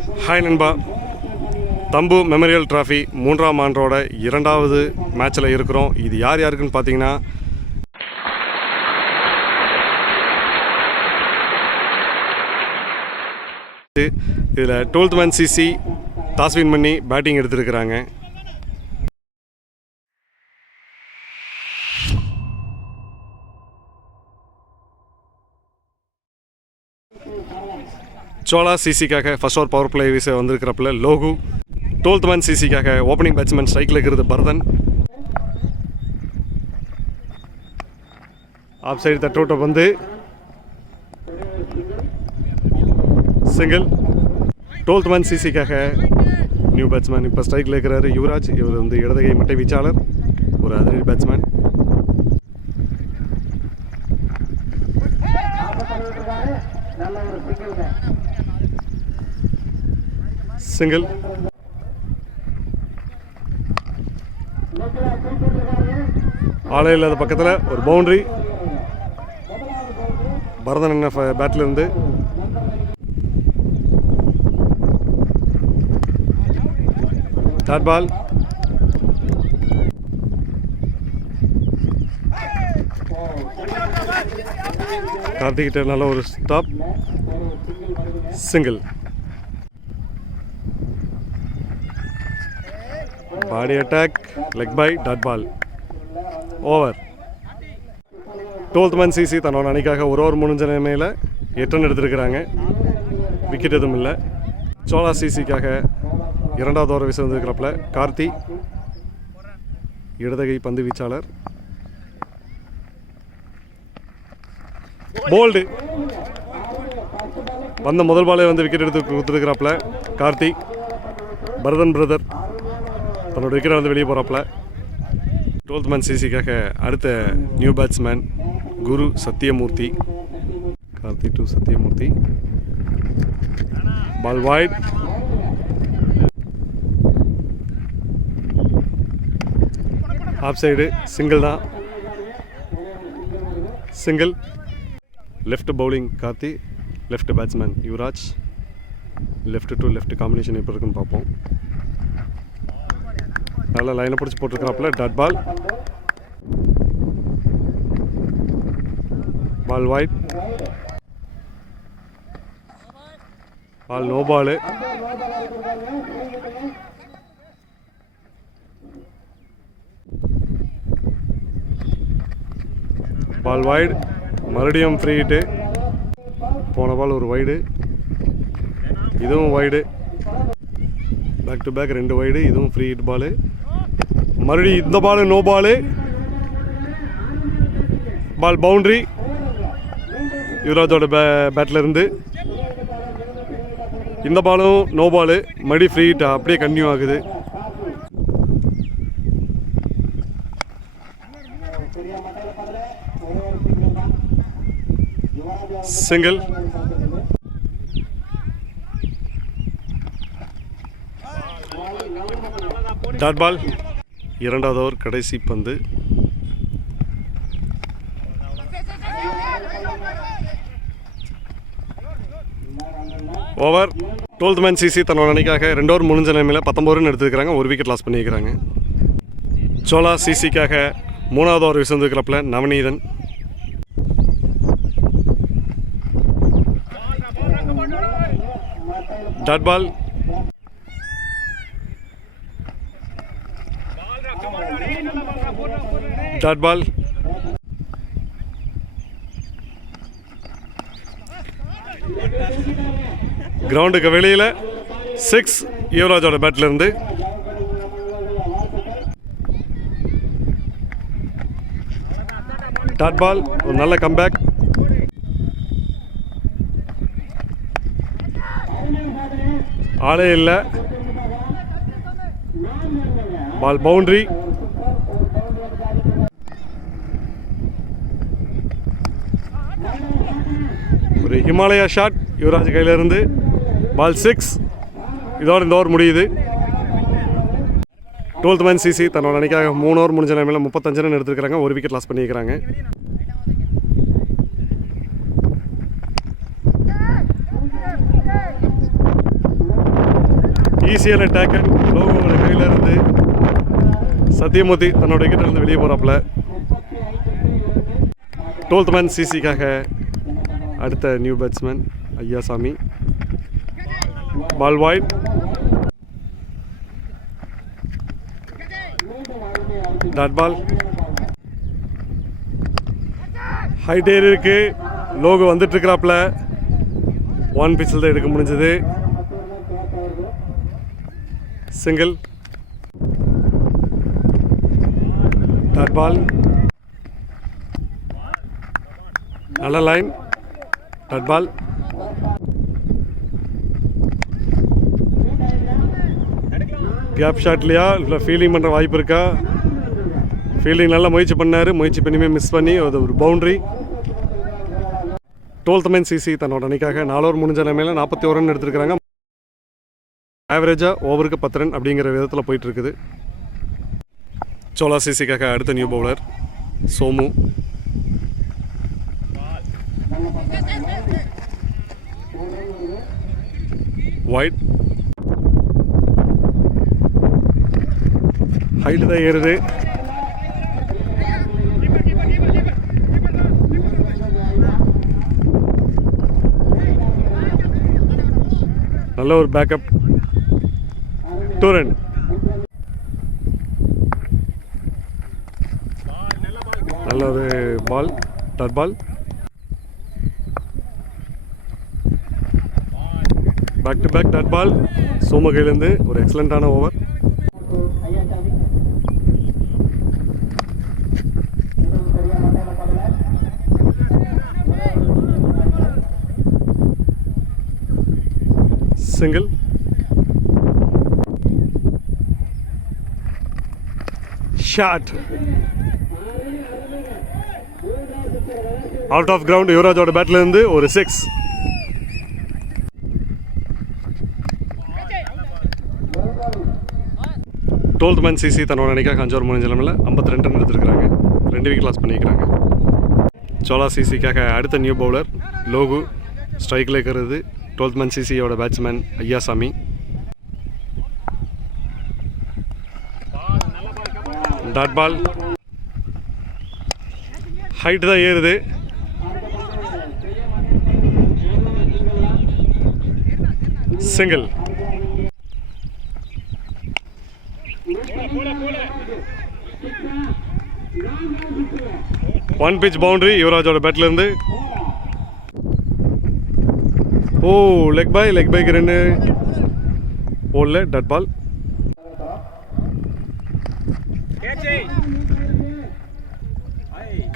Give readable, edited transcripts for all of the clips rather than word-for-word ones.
Hi நண்பா, தம்பு memorial trophy 3ஆம் ஆண்டோட 2வது மேட்ச்சில் இருக்கிறோம். இது யார் யாருக்குன்னு பார்த்தீங்கன்னா, இதில் 12th மேன் சிசி தாஸ்வின் பண்ணி பேட்டிங் எடுத்துருக்கிறாங்க. சோலா சிசிக்காக ஃபர்ஸ்ட் ஓவர் பவர் பிளே வீச வந்திருக்கிறப்பல லோகு. 12th மேன் சிசிக்காக ஓப்பனிங் பேட்ஸ்மேன் ஸ்ட்ரைக்கில் இருக்கிறது பரதன். ஆஃப் சைடு தட்டோட்ட வந்து சிங்கிள். 12th மேன் சிசிக்காக நியூ பேட்ஸ்மேன் இப்போ ஸ்ட்ரைக்கில் இருக்கிறாரு யுவராஜ். இவர் வந்து இடதுகை மட்டை வீச்சாளர், ஒரு அதிரடி பேட்ஸ்மேன். சிங்கிள். ஆளே இல்லாத பக்கத்தில் ஒரு பவுண்டரி. பரதன் என்ன பேட்டில் இருந்து டாட் பால். கார்த்திகிட்ட நல்ல ஒரு stop. Single. Body attack, leg bye, dot ball, over. 12th man CC தன்னோட அணிக்காக ஒரு ஓவர் முடிஞ்ச நிலைமையில் 8 ரன் எடுத்திருக்கிறாங்க. விக்கெட் எதுவும் இல்லை. சோலா சிசிக்காக 2வது ஓவர் வீச வந்திருக்கிறப்பல கார்த்தி, இடதுகை பந்து வீச்சாளர். போல்டு. வந்த முதல் பாலே வந்து விக்கெட் எடுத்து கொடுத்துருக்கிறாப்புல கார்த்தி. பரதன் பிரதர் தன்னோட விக்கெட் வந்து வெளியே போகிறாப்புல. 12th மேன் சிசிக்காக அடுத்த new batsman Guru Sathyamoorthy. Karthi to Sathyamoorthy. Ball wide. Off side single தான். Single. Left bowling Karthi, left batsman Yuvaraj. Left to left combination இப்போ இருக்குன்னு பார்ப்போம். நல்லா லைனை பிடிச்சி போட்டிருக்கிறாப்புல dot ball. Ball wide. Ball no ball. Ball wide. மறுபடியும் ஃப்ரீ ஹிட்டு. போன பால் ஒரு வைடு, இதுவும் wide. Back to back 2 wide, இதுவும் ஃப்ரீ ஹிட் பாலு. மறுபடியும் இந்த ball no ball. Ball boundary யுவராஜோட பேட்டில் இருந்து. இந்த பாலும் நோ பாலு. மறுபடி ஃப்ரீ ஹிட் அப்படியே கன்டினியூ ஆகுது. சிங்கிள். Dot ball. 2வது ஓவர் கடைசி பந்து. ஓவர். 12th மேன் சிசி தன்னோட அணிக்காக 2 ஓவர் முடிஞ்ச நிலைமையில் 19 ரன் எடுத்துருக்கிறாங்க. ஒரு விக்கெட் லாஸ் பண்ணியிருக்கிறாங்க. சோலா சிசிக்காக 3வது ஓவர் வீச வந்துருக்கிறப்பல Navaneethan. Dot ball. Dot ball. கிரவுண்டுக்கு வெளியில் 6 யுவராஜோட பேட்டில் இருந்து. Dot ball. ஒரு நல்ல கம்பேக். ஆளே இல்லை. Ball boundary. ஒரு ஹிமாலயா ஷாட் யுவராஜ் கையிலிருந்து. பால் 6. இதோட இந்த ஓவர் முடியுது. 12th மேன் சிசி தன்னோட அணிக்காக 3 ஓவர் முடிஞ்ச நிலைமையில் 35 ரன் எடுத்துருக்காங்க. ஒரு விக்கெட் லாஸ் பண்ணியிருக்கிறாங்க. ஈஸியான டேக்கன் லோகோவோட கையில் இருந்து சத்தியமூர்த்தி தன்னோட விக்கெட்டில் இருந்து வெளியே போகிறாப்புல. 12th மேன் சிசிக்காக அடுத்த new batsman Ayyasamy. Ball wide. Dot ball. Height ஏறி இருக்கு. லோகோ வந்துட்டு இருக்கிறாப்புல. 1 பிச்சில் தான் எடுக்க முடிஞ்சது. சிங்கிள். Dot ball. நல்ல லைன். Dot ball. கேப் ஷாட்லையா இல்லை ஃபீல்டிங் பண்ணுற வாய்ப்பு இருக்கா? ஃபீல்டிங் நல்லா முயற்சி பண்ணார். முயற்சி பண்ணியுமே மிஸ் பண்ணி அது ஒரு பவுண்ட்ரி. 12th மேன் சிசி தன்னோட அணிக்காக 4 ஓவர் முடிஞ்ச நிலைமையில் 41 ரன் எடுத்துருக்காங்க. ஆவரேஜாக ஓவருக்கு 10 ரன் அப்படிங்கிற விதத்தில் போயிட்டுருக்குது. சோலா சிசிக்காக அடுத்த new bowler Somu. Wide. Height தான் ஏறுது. நல்ல ஒரு பேக்கப். 2 ரன். நல்ல ஒரு ball. Dot ball. Back to back dot ball. Somu கையிலேருந்து ஒரு எக்ஸலண்ட்டான over. Single. Shot. Out of ground. யுவராஜோட பேட்ல இருந்து ஒரு 6. டுவெல்த் மேன் சிசி தன்னோட அணிக்காக 5 ஓவர் முடிஞ்ச நிலைமையில் 52 ரன் எடுத்துருக்காங்க. 2 விக்கெட் லாஸ் பண்ணிக்கிறாங்க. சோலா சிசிக்காக அடுத்த நியூ பவுலர் லோகு. ஸ்ட்ரைக்கில் இருக்கிறது 12th மேன் சிசியோட batsman Iyasamy. Dot ball. Height தான் ஏறுது. சிங்கிள். ஒன் பிச் பவுண்டரி யுவராஜோட பேட்ல இருந்து. ஓ லெக் பைக்கு 2 ஓடல. Dot ball.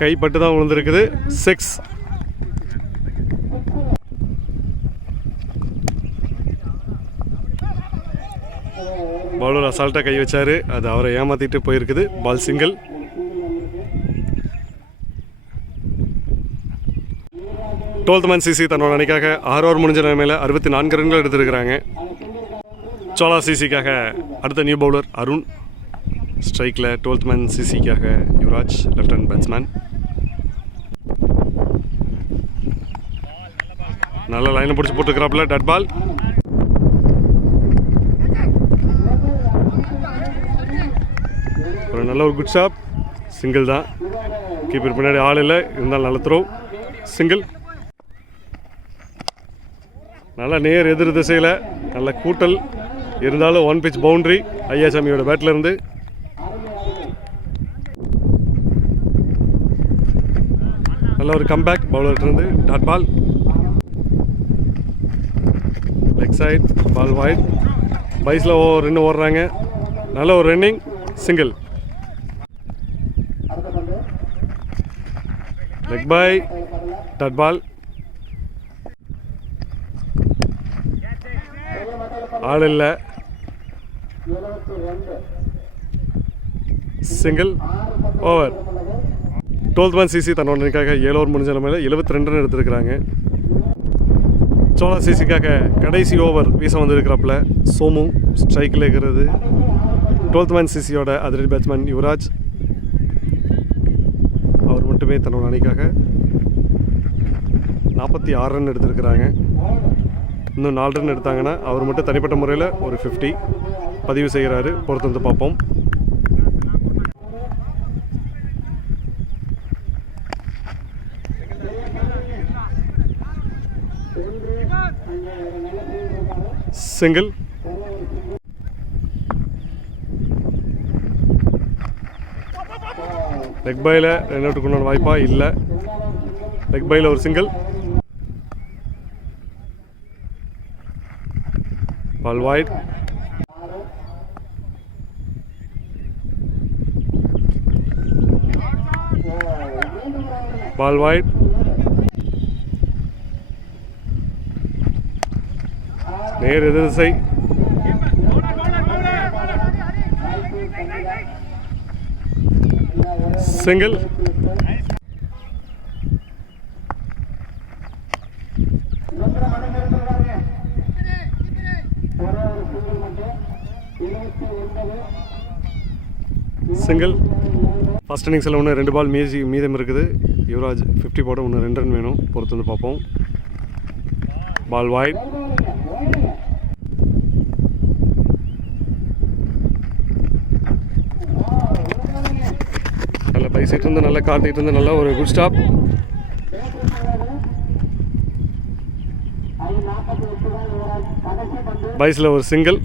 கைப்பட்டு தான் விழுந்திருக்குது. 6. பவுலர் அசால்ட்டாக கை வச்சாரு. அது அவரை ஏமாத்திட்டு போயிருக்குது. Ball single. Twelfth man CC தன்னோட அணிக்காக 6 ஓவர் முடிஞ்ச நிலைமையில் 64 ரன்கள் எடுத்துருக்கிறாங்க. சோலா சிசிக்காக அடுத்த நியூ பவுலர் அருண். ஸ்ட்ரைக்கில் 12th மேன் சிசிக்காக யுவராஜ் லெஃப்ட் ஹேண்ட் பேட்ஸ்மேன். நல்ல லைனை பிடிச்சி போட்டுக்கிறாப்புல. Dot ball. ஒரு நல்ல ஒரு குட் ஷாட். சிங்கிள் தான். கீப்பர் பின்னாடி ஆள் இல்லை, இருந்தாலும் நல்ல த்ரோ. சிங்கிள். நல்லா நேர் எதிர் திசையில் நல்ல கூட்டல் இருந்தாலும் 1 பிச் பவுண்ட்ரி ஐயாசாமியோட பேட்டில் இருந்து. நல்ல ஒரு கம்பேக் பவுலர்கிட்டருந்து. Dot ball. Leg side. Ball wide. பைஸில் ரன் ஓடுறாங்க. நல்ல ஒரு running. Single. Leg bye. Dot ball. ஆள் இல்லை. Single. Over. 12th man CC தன்னோட அணிக்காக 7 ஓவர் முடிஞ்ச நிலைமையில் 72 ரன் எடுத்துருக்கிறாங்க. சோலா சிசிக்காக கடைசி ஓவர் வீச வந்திருக்கிறப்பல சோமு ஸ்ட்ரைக்கில் இருக்கிறது. 12th மேன் சிசியோட அதிரடி பேட்ஸ்மேன் யுவராஜ். அவர் மட்டுமே தன்னோட அணிக்காக 46 ரன் எடுத்திருக்கிறாங்க. இன்னும் 4 ரன் எடுத்தாங்கன்னா அவர் மட்டும் தனிப்பட்ட முறையில் ஒரு 50 பதிவு செய்கிறாரு. பொறுத்து வந்து பார்ப்போம். சிங்கிள். லெக் பையில் ரன் அவுட்டுக்குள்ள வாய்ப்பா இல்லை. லெக் பையில் ஒரு single. Ball wide. Ball wide. நேர் எதிர் திசை. சிங்கிள். சிங்கிள். ஃபர்ஸ்ட் இன்னிங்ஸில் ஒன்று 2 பால் மீதம் இருக்குது. யுவராஜ் 50 போட ஒன்று 2 ரன் வேணும். பொறுத்து வந்து பார்ப்போம். Ball wide. நல்ல பைசிட்டு இருந்து நல்லா காத்திட்டு இருந்து நல்லா ஒரு குட் ஸ்டாப். பைஸில் ஒரு சிங்கிள்.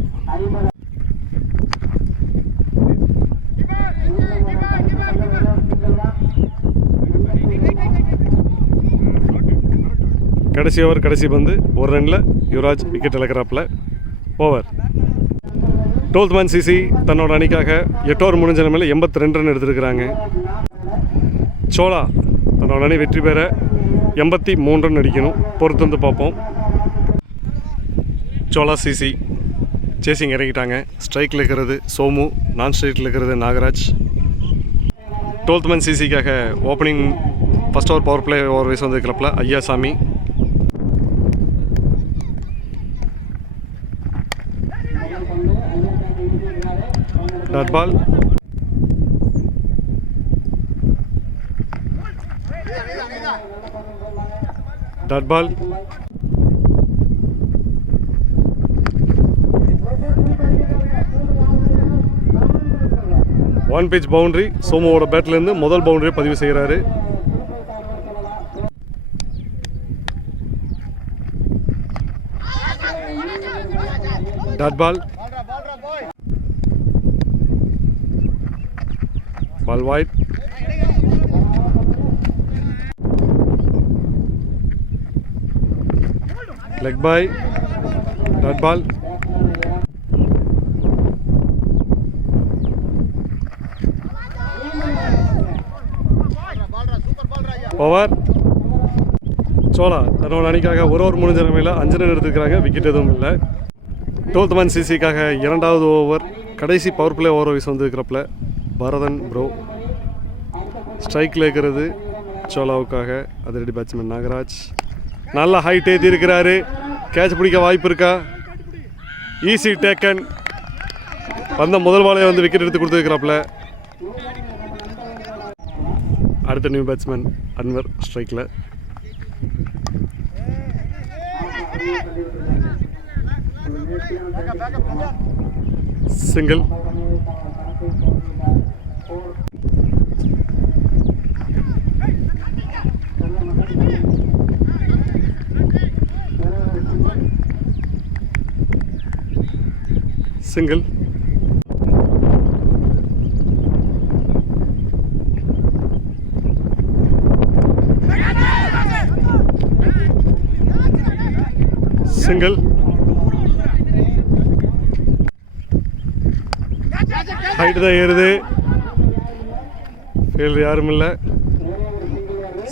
கடைசி ஓவர் கடைசி பந்து 1 ரனில் யுவராஜ் விக்கெட் இழக்கிறாப்பில். ஓவர். 12th மேன் சிசி தன்னோட அணிக்காக 8 ஓவர் முடிஞ்ச நிலைமையில் 82 ரன் எடுத்திருக்கிறாங்க. சோலா தன்னோட அணி வெற்றி பெற 83 ரன் அடிக்கணும். பொறுத்து வந்து பார்ப்போம். சோலா சிசி சேசிங் இறங்கிட்டாங்க. ஸ்ட்ரைக்கில் இருக்கிறது சோமு, நான் ஸ்ட்ரைக்கில் இருக்கிறது நாகராஜ். 12th மேன் சிசிக்காக opening first over power play over wise வந்துருக்கிறப்பில் Iyasamy. Dot ball. Dot ball. One pitch boundary. சோமுவோட பேட்லேருந்து முதல் பவுண்டரியை பதிவு செய்கிறாரு. Dot ball. Ball wide. Leg bye. Dot ball. Over. Sola தன்னோட அணிக்காக ஒரு ஓவர் முடிஞ்ச நிலைமையில் 5 ரன் எடுத்துக்கிறாங்க. விக்கெட் எதுவும் இல்லை. 12th மேன் சிசிக்காக 2வது ஓவர் கடைசி பவர் பிளே ஓவர் வைஸ் வந்துருக்கிறப்பல பரதன் ப்ரோ. ஸ்ட்ரைக்கில் இருக்கிறது சோலாவுக்காக அதிரடி பேட்ஸ்மேன் நாகராஜ். நல்லா ஹைட் ஏற்றி இருக்கிறாரு. கேட்ச் பிடிக்க வாய்ப்பு இருக்கா? Easy taken. வந்த முதல் பாலையை வந்து விக்கெட் எடுத்து கொடுத்துருக்கிறாப்புல. அடுத்த நியூ பேட்ஸ்மேன் அன்வர் ஸ்ட்ரைக்கில். சிங்கிள். சிங்கிள். சிங்கிள். ஹைட்டு தான் ஏறுது. ஃபீல்டர் யாரும் இல்லை.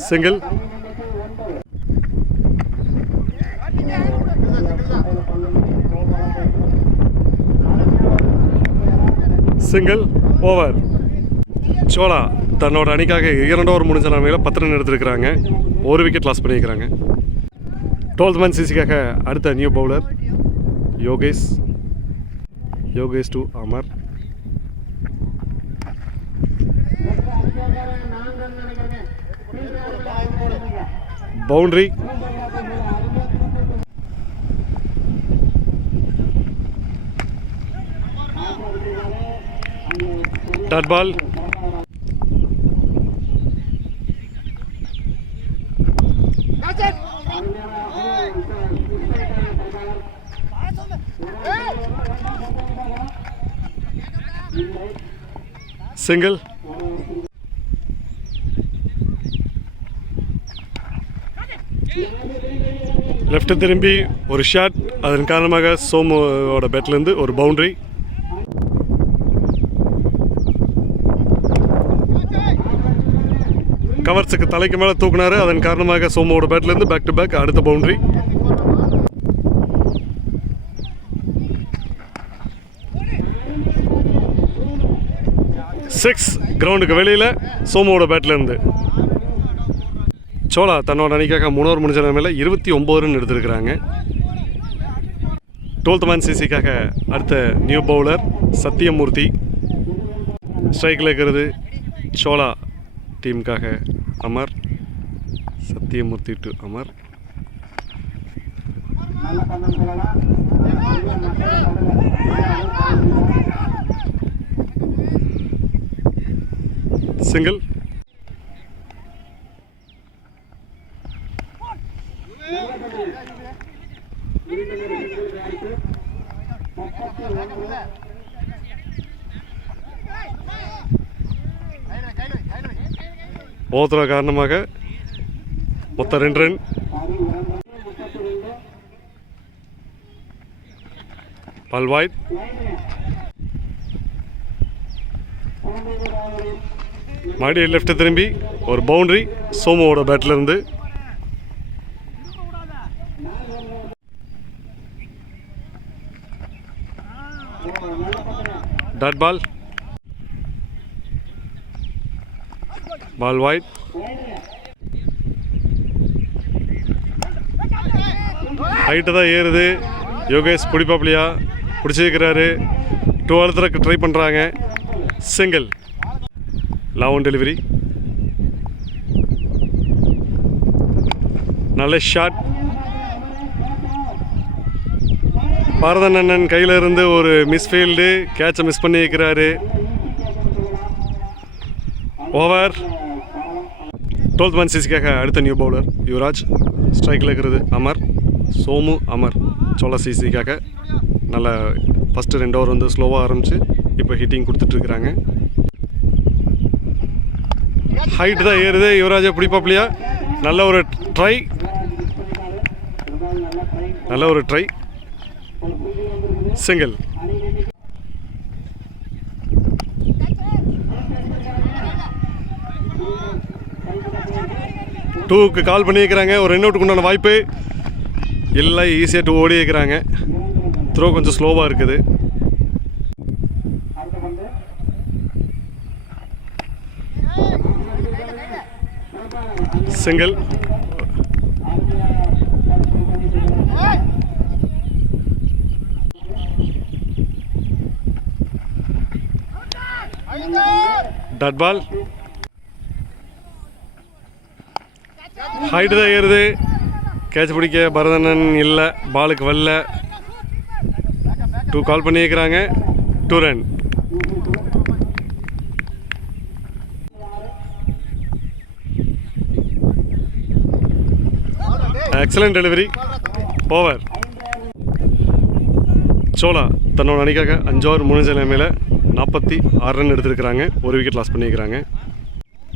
சிங்கிள். சிங்கிள். ஓவர். சோலா தன்னோட அணிக்காக 2 ஓவர் முடிஞ்ச நிலைமையில் 10 ரன் எடுத்துருக்கிறாங்க. ஒரு விக்கெட் லாஸ் பண்ணியிருக்கிறாங்க. 12th மேன் சிசிக்காக அடுத்த new bowler Yogesh to Amar. Boundary. Dot ball. Single. Left திரும்பி ஒரு ஷாட், அதன் காரணமாக சோமுவோட பேட்லேருந்து ஒரு பவுண்டரி. கவர்ஸுக்கு தலைக்கு மேலே தூக்குனாரு, அதன் காரணமாக சோமுவோட பேட்லேருந்து பேக் டு பேக் அடுத்த பவுண்டரி. சிக்ஸ், கிரவுண்டுக்கு வெளியில் சோமுவோட பேட்லேருந்து. சோழா தன்னோட அணிக்காக 3 ஓவர் முடிஞ்ச நிலைமையில் 29 ரன் எடுத்திருக்கிறாங்க. 12th மேன் சிசிக்காக அடுத்த நியூ பவுலர் சத்தியமூர்த்தி. ஸ்ட்ரைக்கில் இருக்கிறது சோழா டீமுக்காக அமர். சத்தியமூர்த்தி டு அமர். சிங்கிள். ஓவர காரணமாக மொத்தம் 2 ரன். Ball wide. மறுபடியும் லெஃப்ட் திரும்பி ஒரு பவுண்டரி சோமுவோட பேட்ல இருந்து. Dot ball. Ball wide. Height தான் ஏறுது. யோகேஷ் பிடிப்பாப்லையா பிடிச்சிருக்கிறாரு. 2 அழுத்தறக்கு ட்ரை பண்ணுறாங்க. சிங்கிள். Long delivery. நல்ல ஷாட். பாரதன் அண்ணன் கையில் இருந்து ஒரு மிஸ்ஃபீல்டு, கேட்சை மிஸ் பண்ணி இருக்கிறாரு. ஓவர். 12th மேன் சிசிக்காக அடுத்த நியூ பவுலர் யுவராஜ். ஸ்ட்ரைக்கில் இருக்கிறது அமர். சோமு அமர் சோழா சிசிக்காக. நல்ல ஃபஸ்ட்டு 2 ஓவர் வந்து ஸ்லோவாக ஆரம்பித்து இப்போ ஹிட்டிங் கொடுத்துட்ருக்குறாங்க. ஹைட்டு தான் ஏறுது. யுவராஜை பிடிப்பாப்லையா. நல்ல ஒரு ட்ரை. நல்ல ஒரு ட்ரை. சிங்கிள். டூக்கு கால் பண்ணியிருக்கிறாங்க. ஒரு ரன் அவுட்டுக்கு உண்டான வாய்ப்பு இல்லை. ஈஸியாக 2 ஓடி இருக்கிறாங்க. த்ரோ கொஞ்சம் ஸ்லோவாக இருக்குது. சிங்கிள். Dot ball. ஹைட்டு தான் ஏறுது. கேட்ச் பிடிக்க பரதனன் இல்லை. பாலுக்கு வரல. 2 கால் பண்ணியிருக்கிறாங்க. 2 run. Excellent delivery. Over. Chola தன்னோட அணிக்காக 5 ஓவர் முடிஞ்ச நிலைமையில் 46 ரன் எடுத்திருக்கிறாங்க. 1 விக்கெட் லாஸ் பண்ணியிருக்கிறாங்க.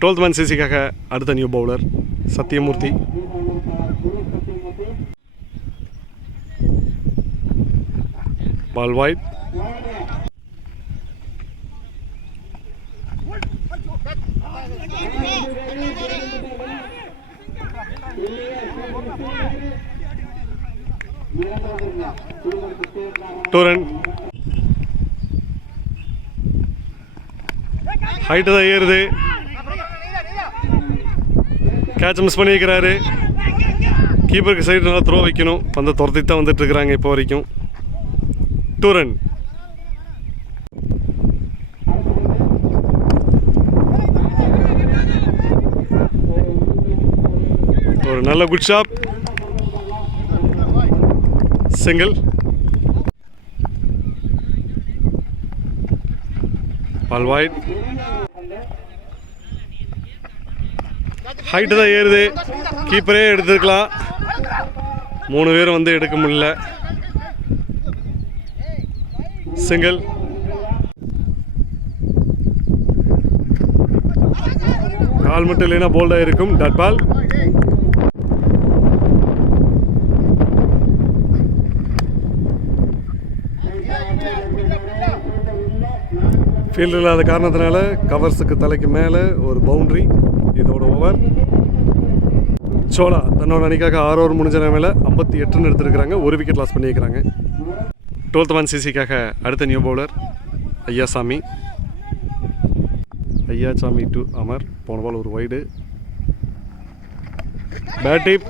12th மேன் சிசிக்காக அடுத்த new bowler Sathiyamoorthy. Ball wide. Two run. Height தான் ஏறுது. கேட்ச் மிஸ் பண்ணியிருக்கிறாரு. கீப்பருக்கு சைடு நல்லா த்ரோ வைக்கணும். பந்தை துரத்தி தான் வந்துட்டு இருக்கிறாங்க இப்போ வரைக்கும். 2 ரன். ஒரு நல்ல good shot. Single. Ball wide. Height தான் ஏறுது, கீப்பரே எடுத்துக்கலாம், 3 பேரும் வந்து எடுக்க முடியல. சிங்கிள். கால் மட்டும் இல்லைன்னா போல்டாக இருக்கும். Dot ball. ஃபீல்டு இல்லாத காரணத்தினால கவர்ஸுக்கு தலைக்கு மேலே ஒரு பவுண்ட்ரி. இதோட ஓவர். சோலா தன்னோட அணிக்காக 6 ஓவர் முடிஞ்ச நிலைமையில் 58 ரன் எடுத்துருக்கிறாங்க. 1 விக்கெட் லாஸ் பண்ணியிருக்கிறாங்க. 12th man சிசிக்காக அடுத்த new bowler Iyasamy. Iyasamy to Amar. போன பால் ஒரு வைடு. Bat tip.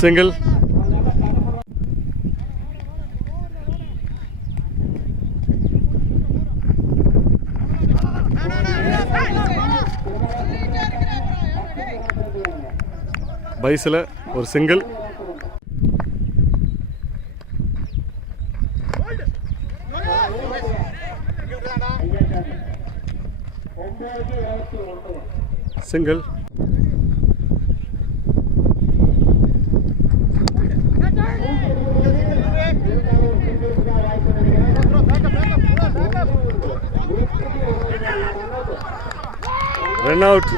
சிங்கிள். பைஸில் ஒரு சிங்கிள். சிங்கிள். Run out.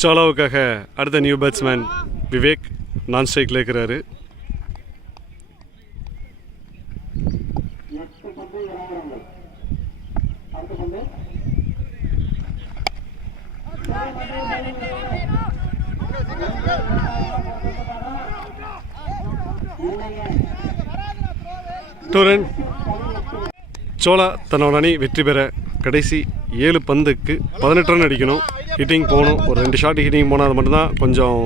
சோலாவுக்காக அடுத்த நியூ பேட்ஸ்மேன் விவேக் நான் ஸ்ட்ரைக்கில் இருக்கிறாரு. டூரன். சோலா தன்னோட அணி வெற்றி பெற கடைசி 7 பந்துக்கு 18 ரன் அடிக்கணும். ஹிட்டிங் போகணும். ஒரு 2 ஷாட் ஹிட்டிங் போனால் அது மட்டும்தான் கொஞ்சம்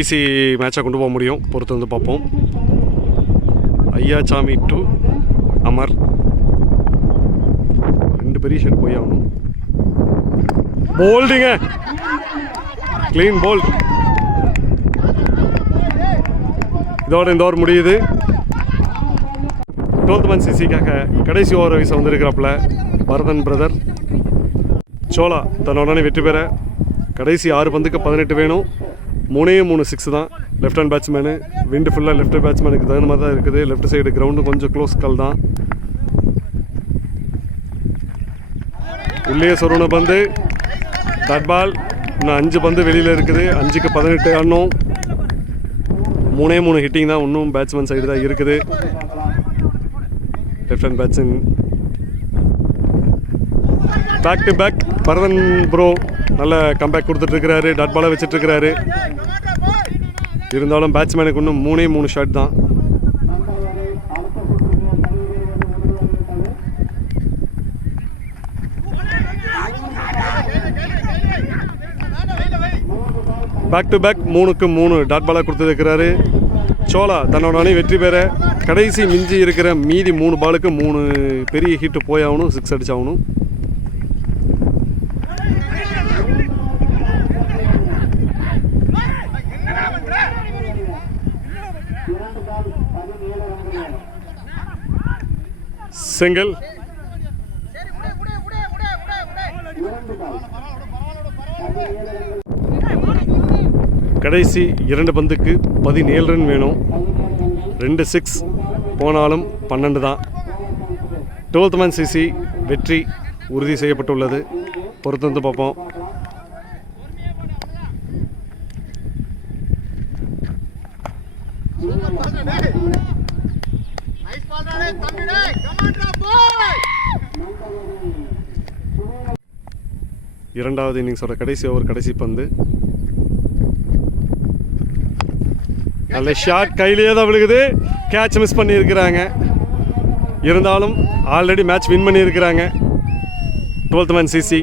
ஈஸி மேட்சாக கொண்டு போக முடியும். பொறுத்து வந்து பார்ப்போம். ஐயாசாமி டு அமர். 2 பெரிய ஷாட் போய் ஆகணும். போல்டிங்க. Clean bowled. இதோட இந்த ஓவர் முடியுது. 12th man சிசிக்காக கடைசி ஓவர் வயசு வந்திருக்கிறப்பல பரதன் பிரதர். சோலா தன்னோட வெற்றி பெற கடைசி 6 பந்துக்கு 18 வேணும். 3 6 தான். Left hand batsman. விண்டு ஃபுல்லாக லெஃப்ட் பேட்ஸ்மேனுக்கு தகுந்த மாதிரி தான் இருக்குது. லெஃப்ட் சைடு கிரவுண்டு கொஞ்சம் க்ளோஸ் கால் தான். உள்ளே சொருண பந்து. Dot ball. இன்னும் 5 பந்து வெளியில் இருக்குது. 5க்கு 18 ஆடணும். 3 ஹிட்டிங் தான். இன்னும் பேட்ஸ்மேன் சைடு தான் இருக்குது. Left hand batsman. Back to back. Bharathan bro நல்ல கம்பேக் கொடுத்துட்ருக்கிறாரு. டாட் பாலாக வச்சிட்ருக்கிறாரு. இருந்தாலும் பேட்ஸ்மேனுக்கு இன்னும் 3 ஷாட் தான். பேக் டு பேக் 3க்கு 3 டாட் பாலாக கொடுத்துருக்கிறாரு. சோலா தன்னோட அணி வெற்றி பெற கடைசி மிஞ்சி இருக்கிற மீதி 3 பாலுக்கு 3 பெரிய ஹிட்டு போயாகணும். 6 அடிச்சாகணும். சிங்கிள். கடைசி 2 பந்துக்கு 17 ரன் வேணும். 2 6 போனாலும் 12 தான். 12th man சிசி வெற்றி உறுதி செய்யப்பட்டுள்ளது. பொறுத்து வந்து பார்ப்போம். இரண்டாவது இன்னிங்ஸோட கடைசி ஓவர் கடைசி பந்து. நல்ல ஷாட். கையிலேயே தான் விழுகுது. கேட்ச் மிஸ் பண்ணியிருக்கிறாங்க. இருந்தாலும் ஆல்ரெடி மேட்ச் வின் பண்ணியிருக்கிறாங்க 12th man சிசி.